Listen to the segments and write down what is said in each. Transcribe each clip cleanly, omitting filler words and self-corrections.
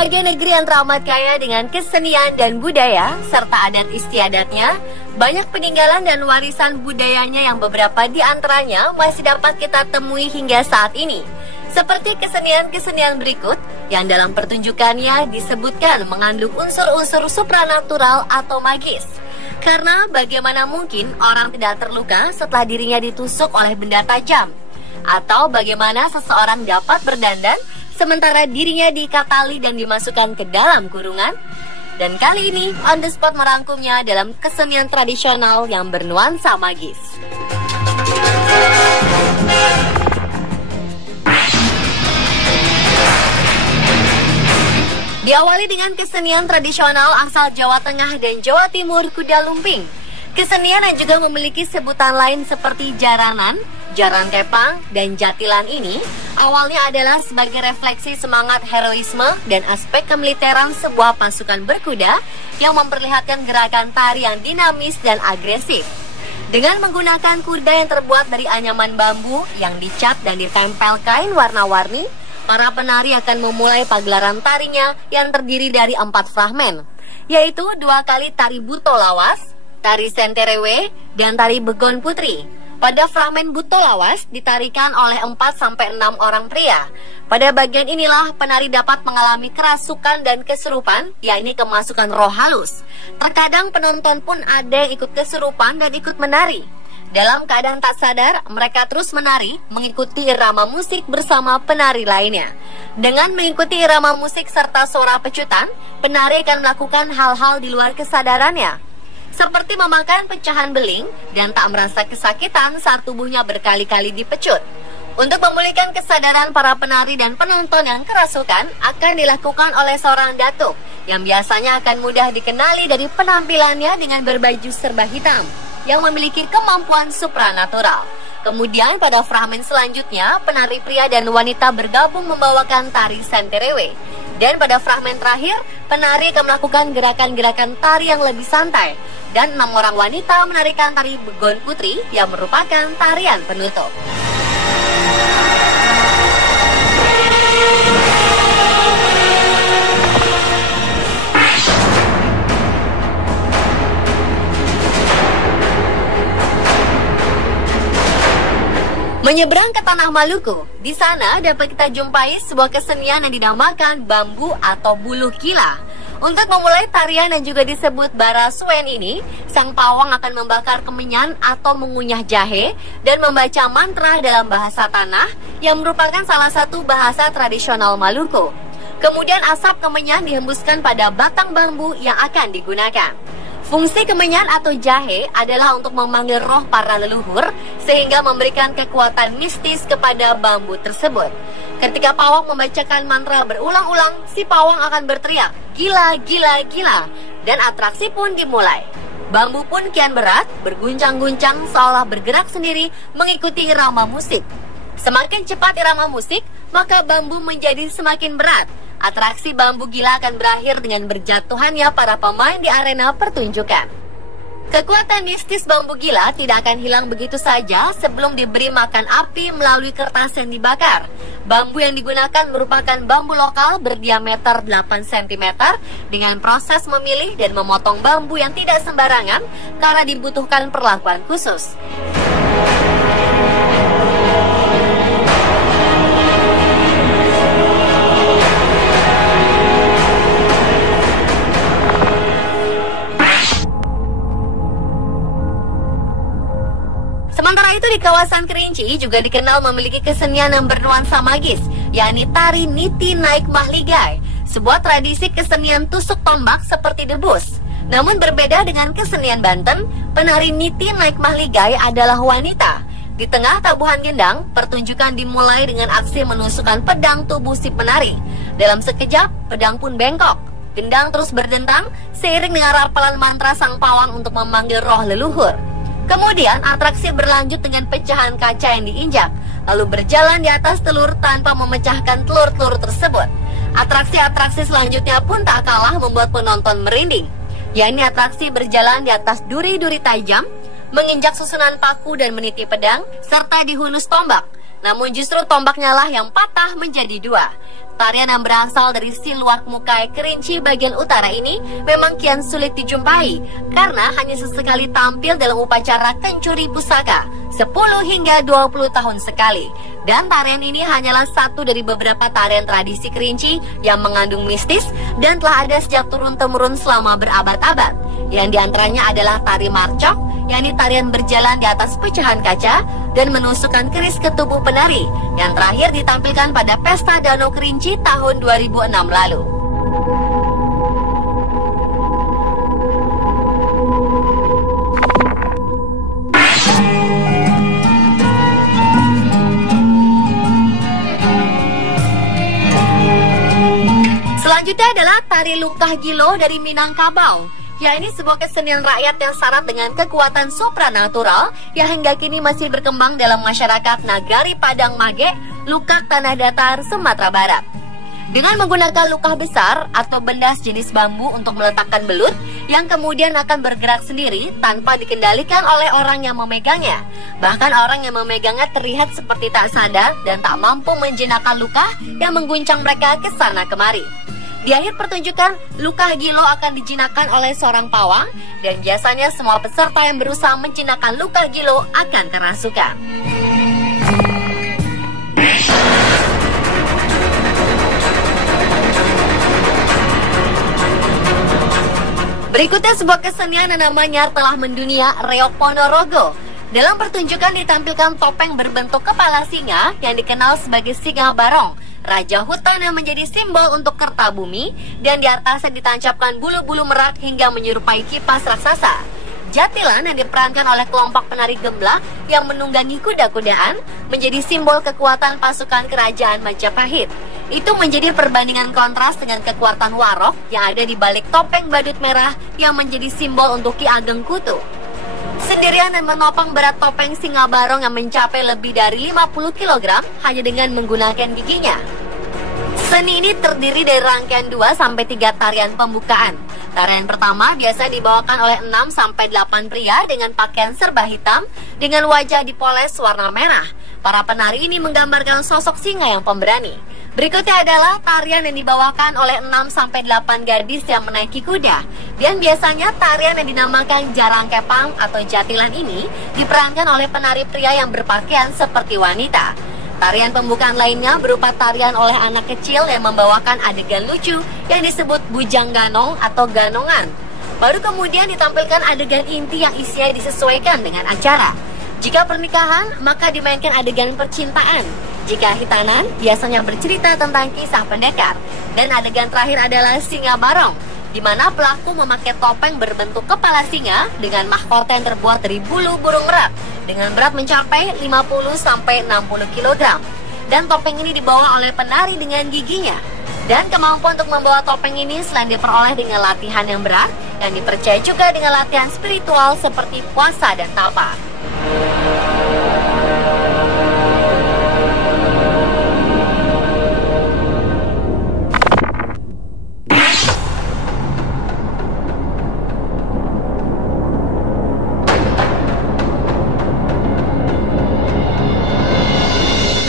Sebagai negeri yang teramat kaya dengan kesenian dan budaya, serta adat istiadatnya, banyak peninggalan dan warisan budayanya yang beberapa di antaranya masih dapat kita temui hingga saat ini. Seperti kesenian-kesenian berikut, yang dalam pertunjukannya disebutkan mengandung unsur-unsur supranatural atau magis. Karena bagaimana mungkin orang tidak terluka setelah dirinya ditusuk oleh benda tajam? Atau bagaimana seseorang dapat berdandan sementara dirinya diikat tali dan dimasukkan ke dalam kurungan? Dan kali ini On The Spot merangkumnya dalam kesenian tradisional yang bernuansa magis. Diawali dengan kesenian tradisional asal Jawa Tengah dan Jawa Timur, kuda lumping. Kesenian yang juga memiliki sebutan lain seperti jaranan, jaran kepang, dan jatilan ini awalnya adalah sebagai refleksi semangat heroisme dan aspek kemiliteran sebuah pasukan berkuda yang memperlihatkan gerakan tari yang dinamis dan agresif. Dengan menggunakan kuda yang terbuat dari anyaman bambu yang dicat dan ditempel kain warna-warni, para penari akan memulai pagelaran tarinya yang terdiri dari 4 fragmen, yaitu 2 kali tari buto lawas, tari senterewe, dan tari begon putri. Pada fragmen buto lawas ditarikan oleh 4-6 orang pria. Pada bagian inilah penari dapat mengalami kerasukan dan kesurupan, yakni kemasukan roh halus. Terkadang penonton pun ada yang ikut kesurupan dan ikut menari. Dalam keadaan tak sadar, mereka terus menari, mengikuti irama musik bersama penari lainnya. Dengan mengikuti irama musik serta suara pecutan, penari akan melakukan hal-hal di luar kesadarannya, seperti memakan pecahan beling dan tak merasa kesakitan saat tubuhnya berkali-kali dipecut. Untuk memulihkan kesadaran para penari dan penonton yang kerasukan akan dilakukan oleh seorang datuk yang biasanya akan mudah dikenali dari penampilannya dengan berbaju serba hitam yang memiliki kemampuan supranatural. Kemudian pada fragmen selanjutnya, penari pria dan wanita bergabung membawakan tari senterewe. Dan pada fragmen terakhir, penari akan melakukan gerakan-gerakan tari yang lebih santai. Dan 6 orang wanita menarikan tari begon putri yang merupakan tarian penutup. Menyeberang ke tanah Maluku, di sana dapat kita jumpai sebuah kesenian yang dinamakan bambu atau buluh gila. Untuk memulai tarian yang juga disebut barasuen ini, sang pawang akan membakar kemenyan atau mengunyah jahe dan membaca mantra dalam bahasa tanah yang merupakan salah satu bahasa tradisional Maluku. Kemudian asap kemenyan dihembuskan pada batang bambu yang akan digunakan. Fungsi kemenyan atau jahe adalah untuk memanggil roh para leluhur sehingga memberikan kekuatan mistis kepada bambu tersebut. Ketika pawang membacakan mantra berulang-ulang, si pawang akan berteriak, "Gila, gila, gila!" Dan atraksi pun dimulai. Bambu pun kian berat, berguncang-guncang seolah bergerak sendiri mengikuti irama musik. Semakin cepat irama musik, maka bambu menjadi semakin berat. Atraksi bambu gila akan berakhir dengan berjatuhannya para pemain di arena pertunjukan. Kekuatan mistis bambu gila tidak akan hilang begitu saja sebelum diberi makan api melalui kertas yang dibakar. Bambu yang digunakan merupakan bambu lokal berdiameter 8 cm dengan proses memilih dan memotong bambu yang tidak sembarangan karena dibutuhkan perlakuan khusus. Sementara itu di kawasan Kerinci juga dikenal memiliki kesenian yang bernuansa magis, yakni tari Niti Naik Mahligai, sebuah tradisi kesenian tusuk tombak seperti debus. Namun berbeda dengan kesenian Banten, penari Niti Naik Mahligai adalah wanita. Di tengah tabuhan gendang, pertunjukan dimulai dengan aksi menusukkan pedang tubuh si penari. Dalam sekejap, pedang pun bengkok. Gendang terus berdentang seiring dengan rapalan mantra sang pawang untuk memanggil roh leluhur. Kemudian atraksi berlanjut dengan pecahan kaca yang diinjak, lalu berjalan di atas telur tanpa memecahkan telur-telur tersebut. Atraksi-atraksi selanjutnya pun tak kalah membuat penonton merinding, yakni atraksi berjalan di atas duri-duri tajam, menginjak susunan paku dan meniti pedang, serta dihunus tombak. Namun justru tombaknya lah yang patah menjadi dua. Tarian yang berasal dari Siluak Mukai Kerinci bagian utara ini memang kian sulit dijumpai karena hanya sesekali tampil dalam upacara kencuri pusaka 10 hingga 20 tahun sekali. Dan tarian ini hanyalah satu dari beberapa tarian tradisi Kerinci yang mengandung mistis dan telah ada sejak turun-temurun selama berabad-abad. Yang diantaranya adalah tari marcok, yakni tarian berjalan di atas pecahan kaca dan menusukkan keris ke tubuh penari, yang terakhir ditampilkan pada Pesta Danau Kerinci tahun 2006 lalu. Selanjutnya adalah tari Lukah Gilo dari Minangkabau. Ya, ini sebuah kesenian rakyat yang syarat dengan kekuatan supranatural yang hingga kini masih berkembang dalam masyarakat Nagari Padang Mage, Lukak Tanah Datar, Sumatera Barat. Dengan menggunakan lukah besar atau benda sejenis bambu untuk meletakkan belut yang kemudian akan bergerak sendiri tanpa dikendalikan oleh orang yang memegangnya. Bahkan orang yang memegangnya terlihat seperti tak sadar dan tak mampu menjinakkan lukah yang mengguncang mereka ke sana kemari. Di akhir pertunjukan, Lukah Gilo akan dijinakkan oleh seorang pawang dan biasanya semua peserta yang berusaha menjinakkan Lukah Gilo akan kerasukan. Berikutnya sebuah kesenian yang namanya telah mendunia, Reok Ponorogo. Dalam pertunjukan ditampilkan topeng berbentuk kepala singa yang dikenal sebagai Singa Barong, raja hutan yang menjadi simbol untuk Kertabumi, dan di atasnya ditancapkan bulu-bulu merak hingga menyerupai kipas raksasa. Jatilan yang diperankan oleh kelompok penari gemblak yang menunggangi kuda-kudaan menjadi simbol kekuatan pasukan kerajaan Majapahit. Itu menjadi perbandingan kontras dengan kekuatan Warok yang ada di balik topeng badut merah yang menjadi simbol untuk Ki Ageng Kutu. Sendirian dan menopang berat topeng Singa Barong yang mencapai lebih dari 50 kg hanya dengan menggunakan giginya. Seni ini terdiri dari rangkaian 2-3 tarian pembukaan. Tarian pertama biasa dibawakan oleh 6-8 pria dengan pakaian serba hitam dengan wajah dipoles warna merah. Para penari ini menggambarkan sosok singa yang pemberani. Berikutnya adalah tarian yang dibawakan oleh 6-8 gadis yang menaiki kuda. Dan biasanya tarian yang dinamakan Jarang Kepang atau Jatilan ini diperankan oleh penari pria yang berpakaian seperti wanita. Tarian pembukaan lainnya berupa tarian oleh anak kecil yang membawakan adegan lucu yang disebut bujang ganong atau ganongan. Baru kemudian ditampilkan adegan inti yang isinya disesuaikan dengan acara. Jika pernikahan, maka dimainkan adegan percintaan. Jika hitanan, biasanya bercerita tentang kisah pendekar. Dan adegan terakhir adalah Singa Barong, di mana pelaku memakai topeng berbentuk kepala singa dengan mahkota yang terbuat dari bulu burung merak dengan berat mencapai 50-60 kg. Dan topeng ini dibawa oleh penari dengan giginya. Dan kemampuan untuk membawa topeng ini selain diperoleh dengan latihan yang berat, yang dipercaya juga dengan latihan spiritual seperti puasa dan tapa.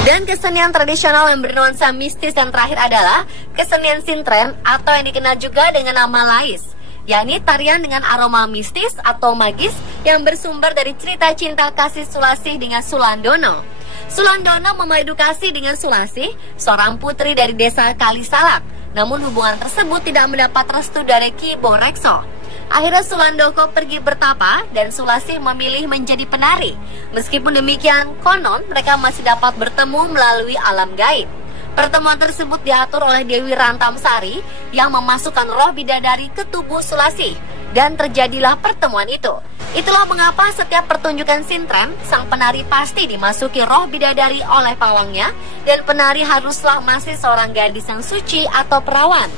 Dan kesenian tradisional yang bernuansa mistis yang terakhir adalah kesenian sintren atau yang dikenal juga dengan nama lais, yakni tarian dengan aroma mistis atau magis yang bersumber dari cerita cinta kasih Sulasih dengan Sulandono. Sulandono memadu kasih dengan Sulasih, seorang putri dari desa Kalisalak. Namun hubungan tersebut tidak mendapat restu dari Ki Borekso. Akhirnya Sulandoko pergi bertapa dan Sulasih memilih menjadi penari. Meskipun demikian, konon mereka masih dapat bertemu melalui alam gaib. Pertemuan tersebut diatur oleh Dewi Rantamsari yang memasukkan roh bidadari ke tubuh Sulasih. Dan terjadilah pertemuan itu. Itulah mengapa setiap pertunjukan sintren, sang penari pasti dimasuki roh bidadari oleh pawangnya, dan penari haruslah masih seorang gadis yang suci atau perawan.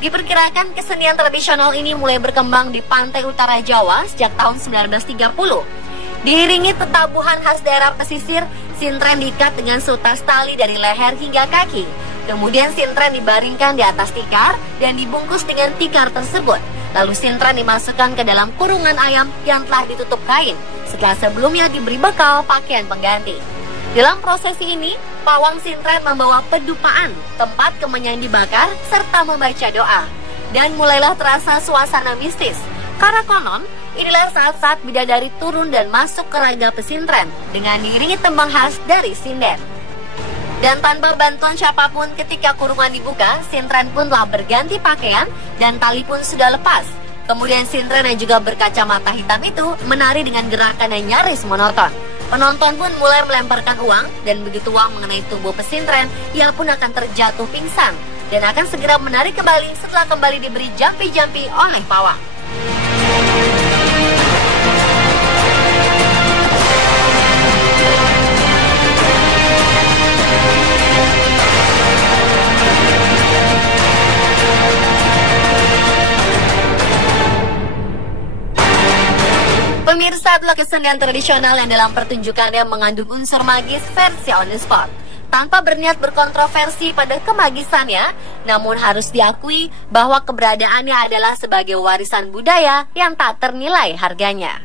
Diperkirakan kesenian tradisional ini mulai berkembang di pantai utara Jawa sejak tahun 1930. Diiringi tetabuhan khas daerah pesisir, sintren diikat dengan sutas tali dari leher hingga kaki. Kemudian sintren dibaringkan di atas tikar dan dibungkus dengan tikar tersebut. Lalu sintren dimasukkan ke dalam kurungan ayam yang telah ditutup kain, setelah sebelumnya diberi bekal pakaian pengganti. Dalam prosesi ini, pawang sintren membawa pedupaan, tempat kemenyan dibakar, serta membaca doa. Dan mulailah terasa suasana mistis. Karena konon, inilah saat-saat bidadari turun dan masuk ke raga pesintren dengan diiringi tembang khas dari sinden. Dan tanpa bantuan siapapun ketika kurungan dibuka, sintren pun telah berganti pakaian dan tali pun sudah lepas. Kemudian sintren yang juga berkacamata hitam itu menari dengan gerakan yang nyaris monoton. Penonton pun mulai melemparkan uang, dan begitu uang mengenai tubuh pesintren, ia pun akan terjatuh pingsan dan akan segera menari kembali setelah kembali diberi jampi-jampi oleh pawang. Pemirsa, adalah kesenian tradisional yang dalam pertunjukannya mengandung unsur magis versi on the spot. Tanpa berniat berkontroversi pada kemagisannya, namun harus diakui bahwa keberadaannya adalah sebagai warisan budaya yang tak ternilai harganya.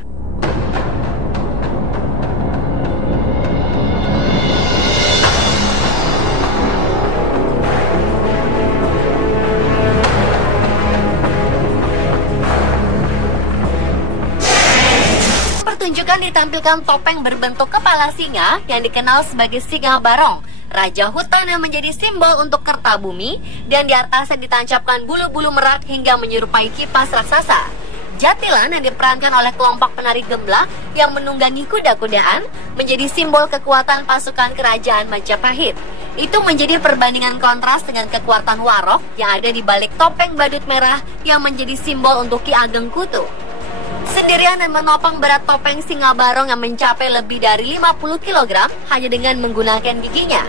Pertunjukan ditampilkan topeng berbentuk kepala singa yang dikenal sebagai singa barong, raja hutan yang menjadi simbol untuk Kertabumi, dan di atasnya ditancapkan bulu-bulu merak hingga menyerupai kipas raksasa. Jatilan yang diperankan oleh kelompok penari gemblak yang menunggangi kuda-kudaan menjadi simbol kekuatan pasukan kerajaan Majapahit. Itu menjadi perbandingan kontras dengan kekuatan Warok yang ada di balik topeng badut merah yang menjadi simbol untuk Ki Ageng Kutu. Sendirian dan menopang berat topeng singa barong yang mencapai lebih dari 50 kg hanya dengan menggunakan giginya.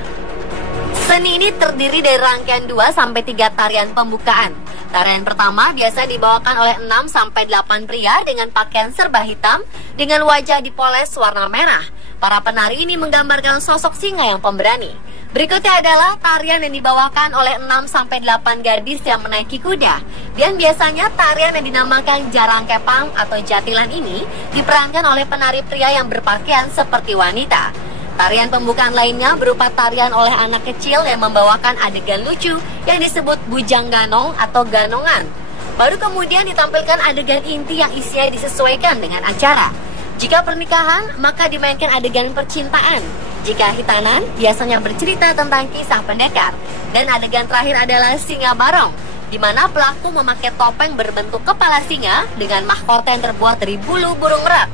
Seni ini terdiri dari rangkaian 2-3 tarian pembukaan. Tarian pertama biasa dibawakan oleh 6-8 pria dengan pakaian serba hitam dengan wajah dipoles warna merah. Para penari ini menggambarkan sosok singa yang pemberani. Berikutnya adalah tarian yang dibawakan oleh 6-8 gadis yang menaiki kuda. Dan biasanya tarian yang dinamakan jarang kepang atau jatilan ini diperankan oleh penari pria yang berpakaian seperti wanita. Tarian pembukaan lainnya berupa tarian oleh anak kecil yang membawakan adegan lucu yang disebut bujang ganong atau ganongan. Baru kemudian ditampilkan adegan inti yang isinya disesuaikan dengan acara. Jika pernikahan, maka dimainkan adegan percintaan. Jika hitanan, biasanya bercerita tentang kisah pendekar. Dan adegan terakhir adalah singa barong, di mana pelaku memakai topeng berbentuk kepala singa dengan mahkota yang terbuat dari bulu burung merak.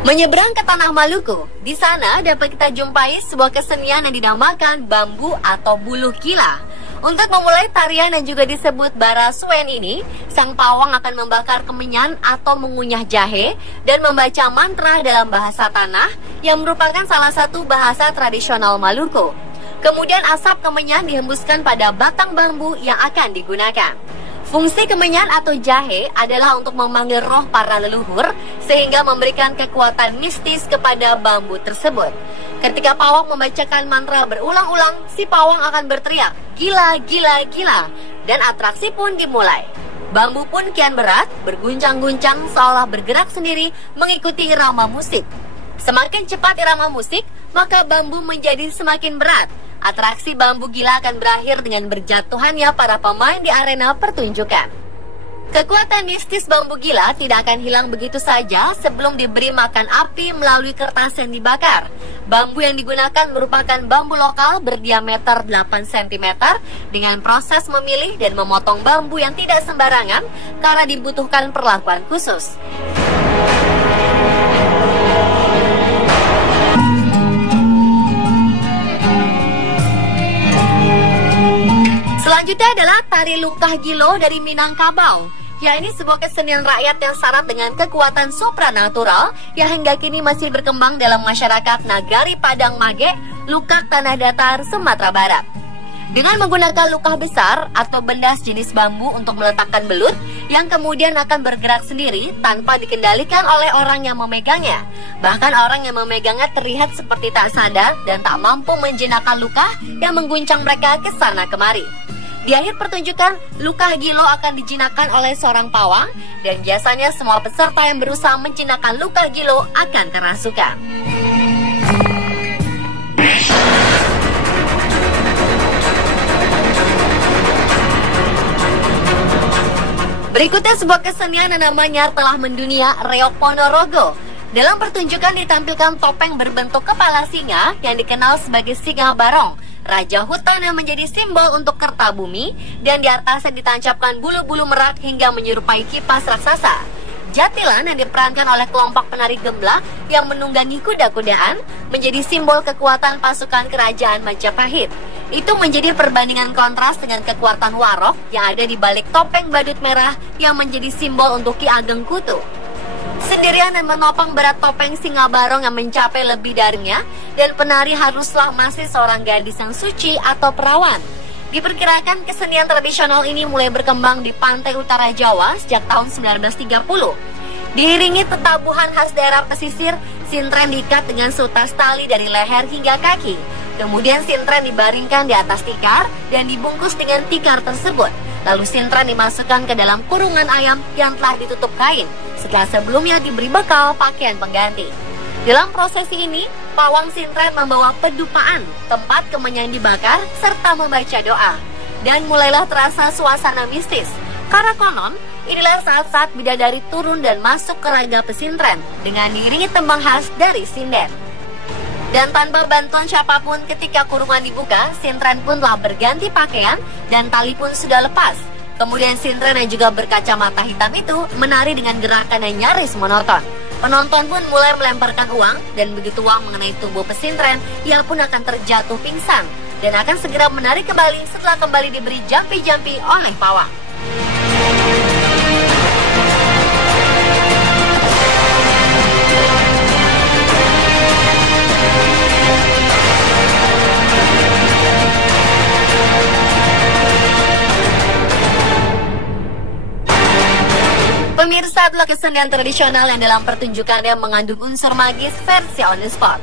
Menyeberang ke tanah Maluku, di sana dapat kita jumpai sebuah kesenian yang dinamakan bambu atau buluh gila. Untuk memulai tarian yang juga disebut barasuen ini, sang pawang akan membakar kemenyan atau mengunyah jahe dan membaca mantra dalam bahasa tanah yang merupakan salah satu bahasa tradisional Maluku. Kemudian asap kemenyan dihembuskan pada batang bambu yang akan digunakan. Fungsi kemenyan atau jahe adalah untuk memanggil roh para leluhur sehingga memberikan kekuatan mistis kepada bambu tersebut. Ketika pawang membacakan mantra berulang-ulang, si pawang akan berteriak, "Gila, gila, gila!" Dan atraksi pun dimulai. Bambu pun kian berat, berguncang-guncang seolah bergerak sendiri mengikuti irama musik. Semakin cepat irama musik, maka bambu menjadi semakin berat. Atraksi bambu gila akan berakhir dengan berjatuhannya para pemain di arena pertunjukan. Kekuatan mistis bambu gila tidak akan hilang begitu saja sebelum diberi makan api melalui kertas yang dibakar. Bambu yang digunakan merupakan bambu lokal berdiameter 8 cm dengan proses memilih dan memotong bambu yang tidak sembarangan karena dibutuhkan perlakuan khusus. Selanjutnya adalah tari Lungkah Gilo dari Minangkabau. Ya, ini sebuah kesenian rakyat yang syarat dengan kekuatan supranatural yang hingga kini masih berkembang dalam masyarakat Nagari Padang Mage, Lukak Tanah Datar, Sumatera Barat. Dengan menggunakan luka besar atau benda sejenis bambu untuk meletakkan belut yang kemudian akan bergerak sendiri tanpa dikendalikan oleh orang yang memegangnya. Bahkan orang yang memegangnya terlihat seperti tak sadar dan tak mampu menjinakkan luka yang mengguncang mereka ke sana kemari. Di akhir pertunjukan, luka gilo akan dijinakkan oleh seorang pawang dan biasanya semua peserta yang berusaha menjinakkan luka gilo akan kerasukan. Berikutnya sebuah kesenian yang namanya telah mendunia, Reok Ponorogo. Dalam pertunjukan ditampilkan topeng berbentuk kepala singa yang dikenal sebagai Singa Barong, raja hutan yang menjadi simbol untuk kerta bumi, dan di atasnya ditancapkan bulu-bulu merak hingga menyerupai kipas raksasa. Jatilan yang diperankan oleh kelompok penari gemblak yang menunggangi kuda-kudaan menjadi simbol kekuatan pasukan kerajaan Majapahit. Itu menjadi perbandingan kontras dengan kekuatan Warok yang ada di balik topeng badut merah yang menjadi simbol untuk Ki Ageng Kutu. Sendirian dan menopang berat topeng Singa Barong yang mencapai lebih darinya, dan penari haruslah masih seorang gadis yang suci atau perawan. Diperkirakan kesenian tradisional ini mulai berkembang di pantai utara Jawa sejak tahun 1930. Diiringi tetabuhan khas daerah pesisir, sintren diikat dengan sutas tali dari leher hingga kaki. Kemudian sintren dibaringkan di atas tikar dan dibungkus dengan tikar tersebut. Lalu sintren dimasukkan ke dalam kurungan ayam yang telah ditutup kain, setelah sebelumnya diberi bekal pakaian pengganti. Dalam prosesi ini, pawang sintren membawa pedupaan, tempat kemenyan dibakar, serta membaca doa. Dan mulailah terasa suasana mistis. Karena konon, inilah saat-saat bidadari turun dan masuk ke raga pesintren dengan diiringi tembang khas dari sinden. Dan tanpa bantuan siapapun, ketika kurungan dibuka, sintren pun telah berganti pakaian dan tali pun sudah lepas. Kemudian sintren yang juga berkacamata hitam itu menari dengan gerakan yang nyaris monoton. Penonton pun mulai melemparkan uang, dan begitu uang mengenai tubuh pesintren, ia pun akan terjatuh pingsan dan akan segera menari kembali setelah kembali diberi jampi-jampi oleh pawang. Pemirsa, adalah kesenian tradisional yang dalam pertunjukannya mengandung unsur magis versi on the spot.